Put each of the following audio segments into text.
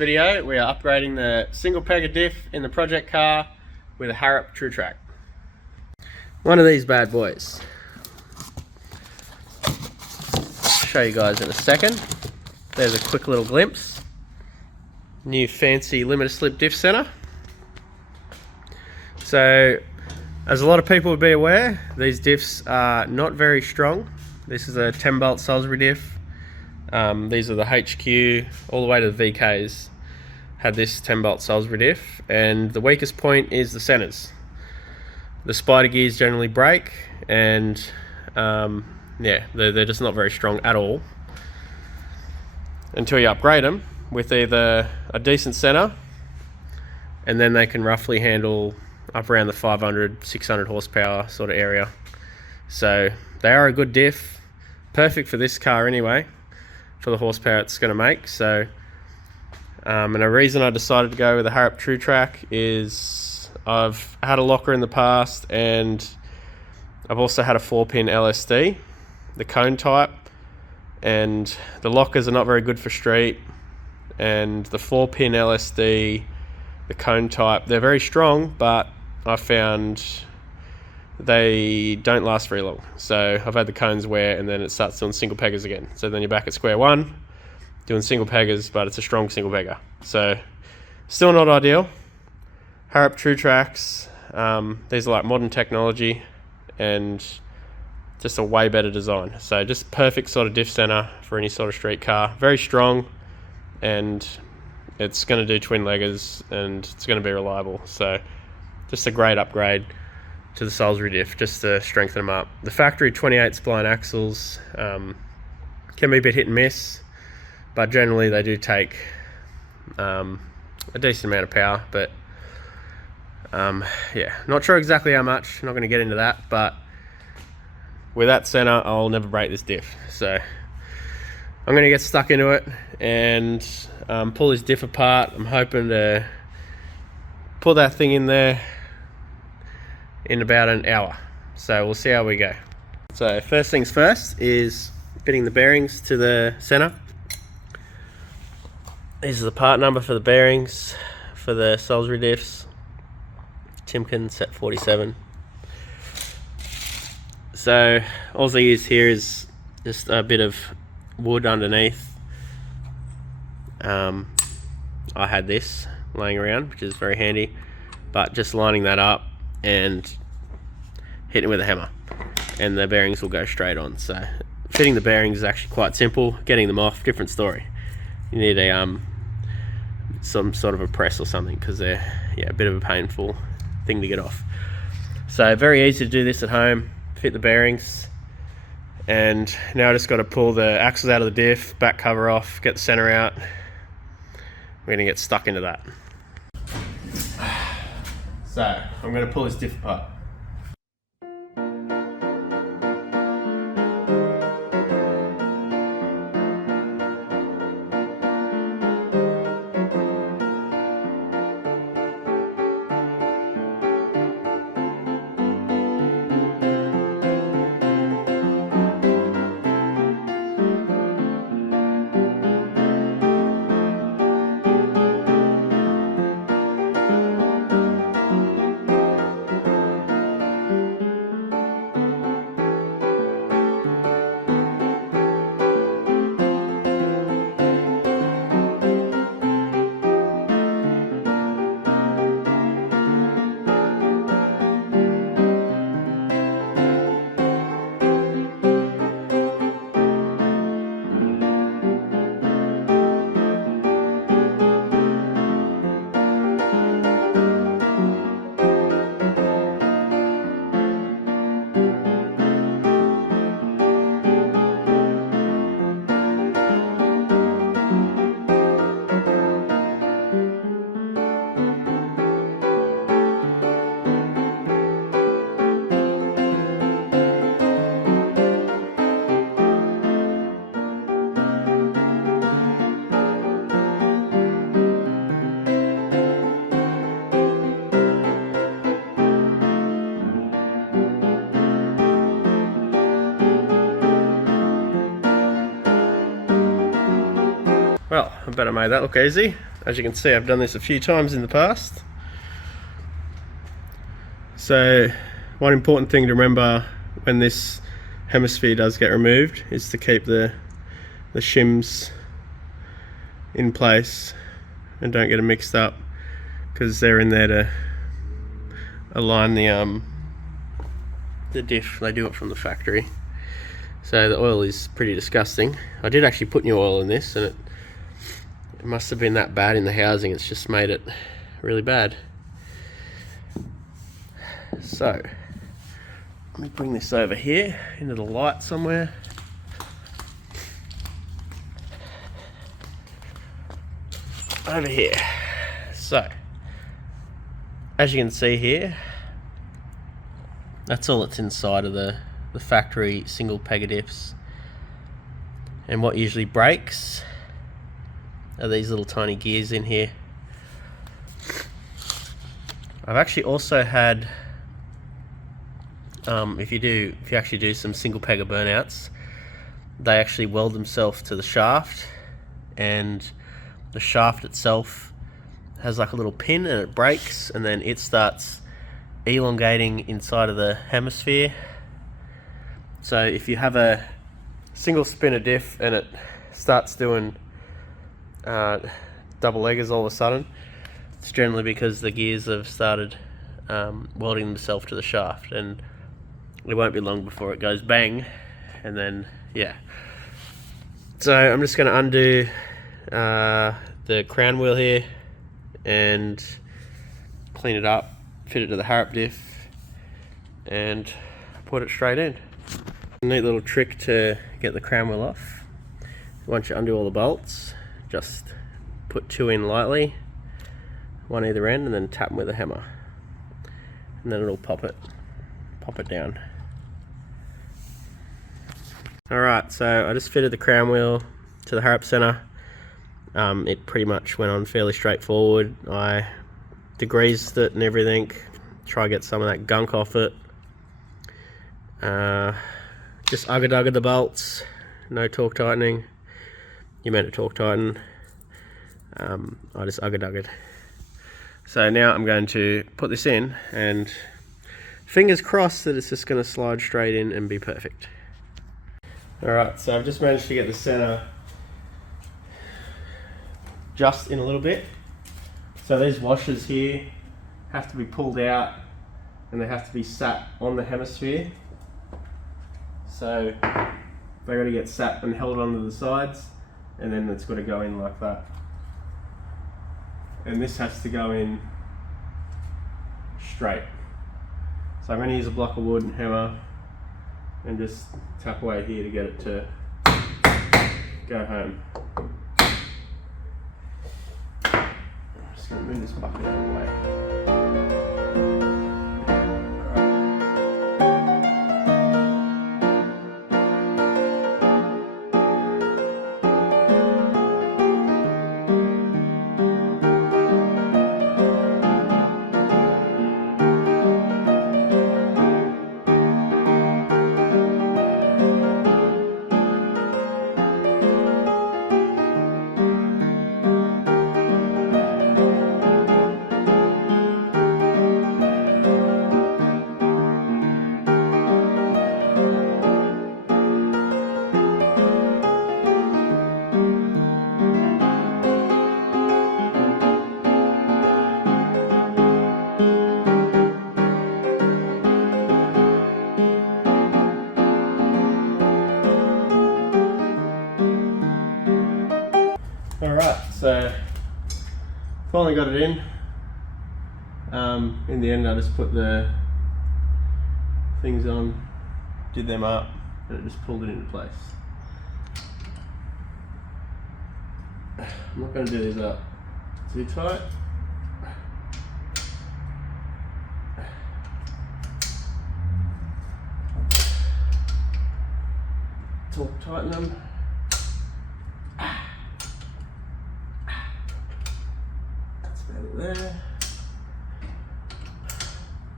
Video, we are upgrading the single pegger diff in the project car with a Harrop Truetrac. One of these bad boys. Show you guys in a second. There's a quick little glimpse. New fancy limited slip diff center. So, as a lot of people would be aware, these diffs are not very strong. This is a 10 bolt Salisbury diff. These are the HQ all the way to the VKs. Had this 10 bolt Salisbury diff, and the weakest point is the centers. The spider gears generally break, and yeah, they're just not very strong at all until you upgrade them with either a decent center, and then they can roughly handle up around the 500, 600 horsepower sort of area. So they are a good diff, perfect for this car anyway, for the horsepower it's going to make. So and a reason I decided to go with the Harrop Truetrac is I've had a locker in the past, and I've also had a 4-pin LSD, the cone type, and the lockers are not very good for street, and the 4-pin LSD, the cone type, they're very strong, but I found they don't last very long. So I've had the cones wear, and then it starts doing single peggers again. So then you're back at square one, doing single peggers, but it's a strong single pegger. So still not ideal. Harrop Truetracs, these are like modern technology and just a way better design. So just perfect sort of diff center for any sort of street car. Very strong, and it's going to do twin leggers, and it's going to be reliable. So just a great upgrade to the Salisbury diff, just to strengthen them up. The factory 28 spline axles can be a bit hit and miss, but generally they do take a decent amount of power. But yeah, not sure exactly how much, not going to get into that, but with that center I'll never break this diff. So I'm going to get stuck into it and pull this diff apart. I'm hoping to put that thing in there in about an hour, so we'll see how we go. So first things first is fitting the bearings to the center. This is the part number for the bearings for the Salisbury diffs, Timken set 47. So all I use here is just a bit of wood underneath. I had this laying around, which is very handy, but just lining that up and hitting it with a hammer, and the bearings will go straight on. So fitting the bearings is actually quite simple. Getting them off, different story. You need a some sort of a press or something, because they're a bit of a painful thing to get off. So very easy to do this at home. Fit the bearings, and now I just got to pull the axles out of the diff, back cover off, get the center out. We're going to get stuck into that. So I'm going to pull this diff apart. Well, I bet I made that look easy. As you can see, I've done this a few times in the past. So one important thing to remember when this hemisphere does get removed is to keep the shims in place and don't get them mixed up, because they're in there to align the diff. They do it from the factory. So the oil is pretty disgusting. I did actually put new oil in this, and it must have been that bad in the housing. It's just made it really bad. So let me bring this over here into the light somewhere. Over here. So as you can see here, that's all that's inside of the factory single pegger diffs. And what usually breaks are these little tiny gears in here. I've actually also had, if you actually do some single pegger burnouts, they actually weld themselves to the shaft, and the shaft itself has like a little pin and it breaks, and then it starts elongating inside of the hemisphere. So if you have a single spinner diff and it starts doing double leggers all of a sudden, it's generally because the gears have started welding themselves to the shaft, and it won't be long before it goes bang, and then yeah. So I'm just going to undo the crown wheel here and clean it up, fit it to the Harrop diff, and put it straight in. A neat little trick to get the crown wheel off. Once you undo all the bolts, just put 2 in lightly, one either end, and then tap them with a hammer, and then it'll pop it down. Alright, so I just fitted the crown wheel to the Harrop center. It pretty much went on fairly straightforward. I degreased it and everything, try to get some of that gunk off it. Just ugga-dugga the bolts, no torque tightening. You meant to torque tighten. I just ugga-duggaed. So now I'm going to put this in, and fingers crossed that it's just going to slide straight in and be perfect. Alright, so I've just managed to get the center just in a little bit. So these washers here have to be pulled out, and they have to be sat on the hemisphere. So they got to get sat and held onto the sides, and then it's got to go in like that. And this has to go in straight. So I'm going to use a block of wood and hammer and just tap away here to get it to go home. I'm just going to move this bucket out of the way. Alright, so finally got it in. In the end I just put the things on, did them up, and it just pulled it into place. I'm not going to do these up too tight. Torque tighten them. That's about it there.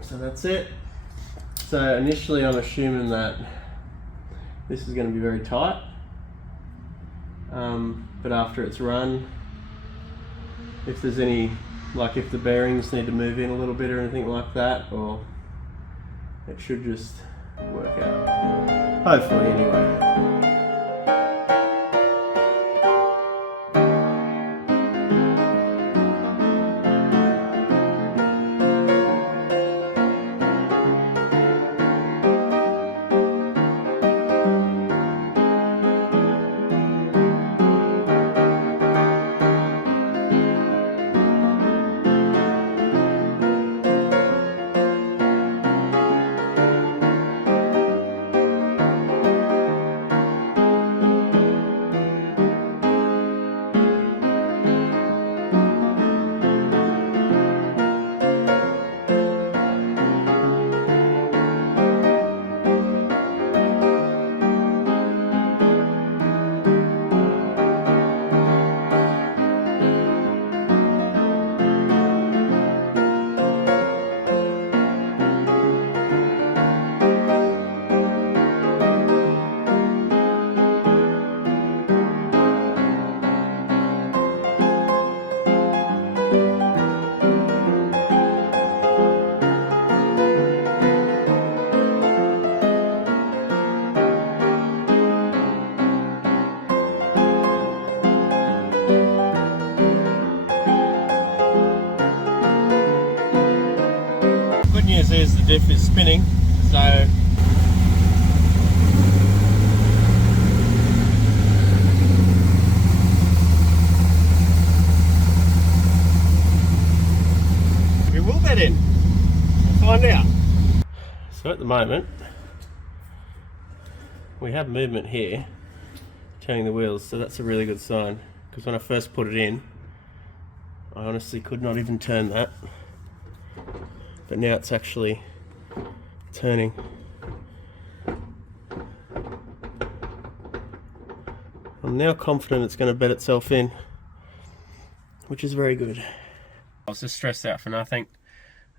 So that's it. So initially I'm assuming that this is going to be very tight, but after it's run if there's any, like if the bearings need to move in a little bit or anything like that, or it should just work out. Hopefully anyway. Good news is the diff is spinning, so we will bet in. We'll find out. So at the moment we have movement here turning the wheels, so that's a really good sign, because when I first put it in I honestly could not even turn that. But now it's actually turning. I'm now confident it's going to bed itself in, which is very good. I was just stressed out for nothing.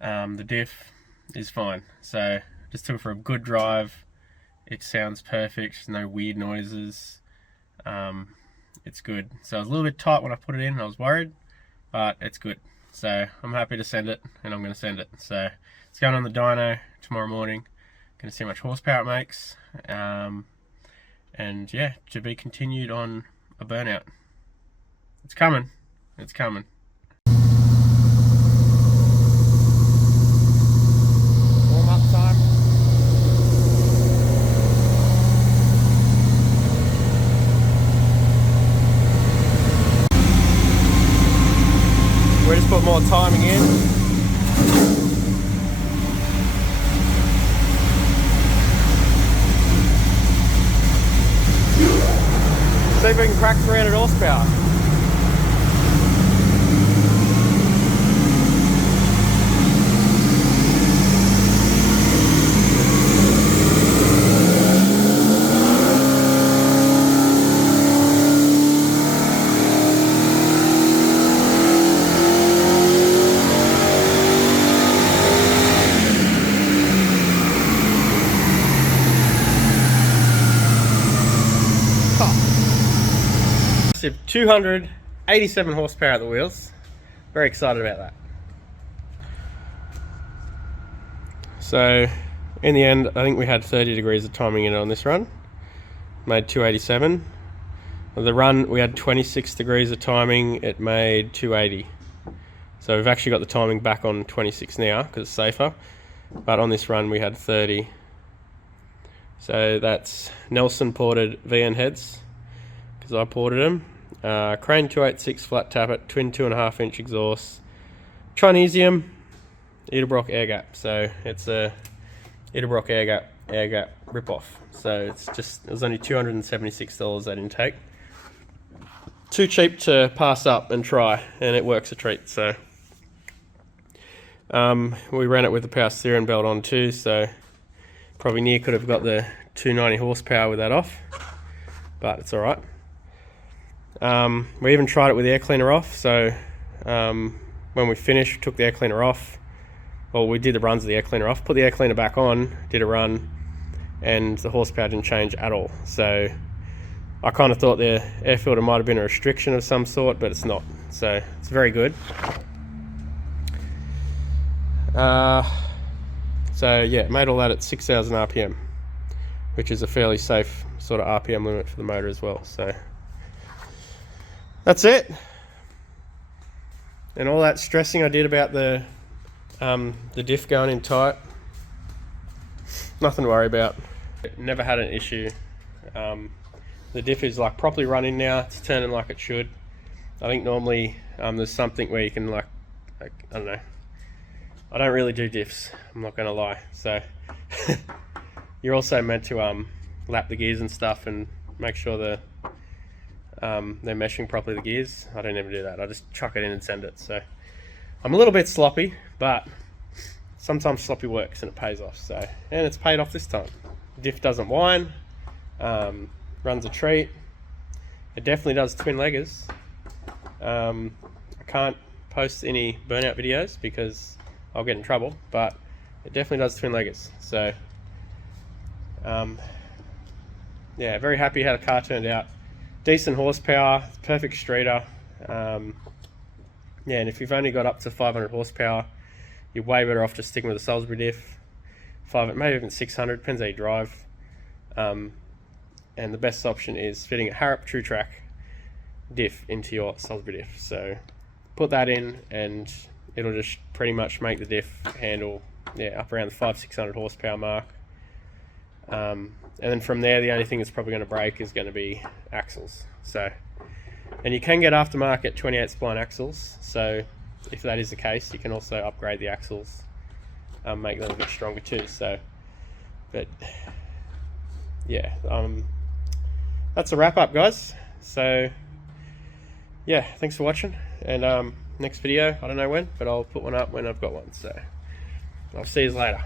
The diff is fine, so just took it for a good drive. It sounds perfect, no weird noises. It's good. So I was a little bit tight when I put it in, I was worried, but it's good. So I'm happy to send it, and I'm going to send it. So it's going on the dyno tomorrow morning. Going to see how much horsepower it makes. And yeah, to be continued on a burnout. It's coming. It's coming. Warm up time. We just put more timing in. See if we can crack 300 horsepower. Massive 287 horsepower at the wheels. Very excited about that. So in the end, I think we had 30 degrees of timing in it on this run. Made 287. The run we had 26 degrees of timing. It made 280. So we've actually got the timing back on 26 now because it's safer. But on this run we had 30. So that's Nelson ported VN heads, because I ported them. Crane 286 flat tappet, twin 2.5 inch exhaust, Trinesium, Edelbrock air gap. So it's a Edelbrock air gap rip off. So it's just, it was only $276 at intake. Too cheap to pass up and try, and it works a treat. So we ran it with the power steering belt on too, so probably near could have got the 290 horsepower with that off, but it's alright. We even tried it with the air cleaner off, so when we finished, took the air cleaner off. Well, we did the runs with the air cleaner off, put the air cleaner back on, did a run, and the horsepower didn't change at all. So I kind of thought the air filter might have been a restriction of some sort, but it's not. so it's very good. So yeah, made all that at 6,000 RPM, which is a fairly safe sort of RPM limit for the motor as well. So that's it. And all that stressing I did about the diff going in tight, nothing to worry about. Never had an issue. The diff is like properly running now. It's turning like it should. I think normally there's something where you can like I don't know. I don't really do diffs, I'm not gonna lie. So you're also meant to lap the gears and stuff and make sure they're meshing properly, the gears. I don't ever do that. I just chuck it in and send it. So I'm a little bit sloppy, but sometimes sloppy works and it pays off. So, and it's paid off this time. Diff doesn't whine, runs a treat. It definitely does twin leggers. I can't post any burnout videos because I'll get in trouble, but it definitely does twin leggers. So yeah, very happy how the car turned out. Decent horsepower, perfect streeter. Yeah, and if you've only got up to 500 horsepower, you're way better off just sticking with a Salisbury diff. Maybe even 600, depends how you drive. And the best option is fitting a Harrop Truetrac diff into your Salisbury diff. So put that in and it'll just pretty much make the diff handle, yeah, up around the 500-600 horsepower mark. And then from there, the only thing that's probably going to break is going to be axles. So, and you can get aftermarket 28 spline axles. So if that is the case, you can also upgrade the axles, make them a bit stronger too. So, but yeah, that's a wrap up, guys. So yeah, thanks for watching. And next video, I don't know when, but I'll put one up when I've got one. So I'll see you later.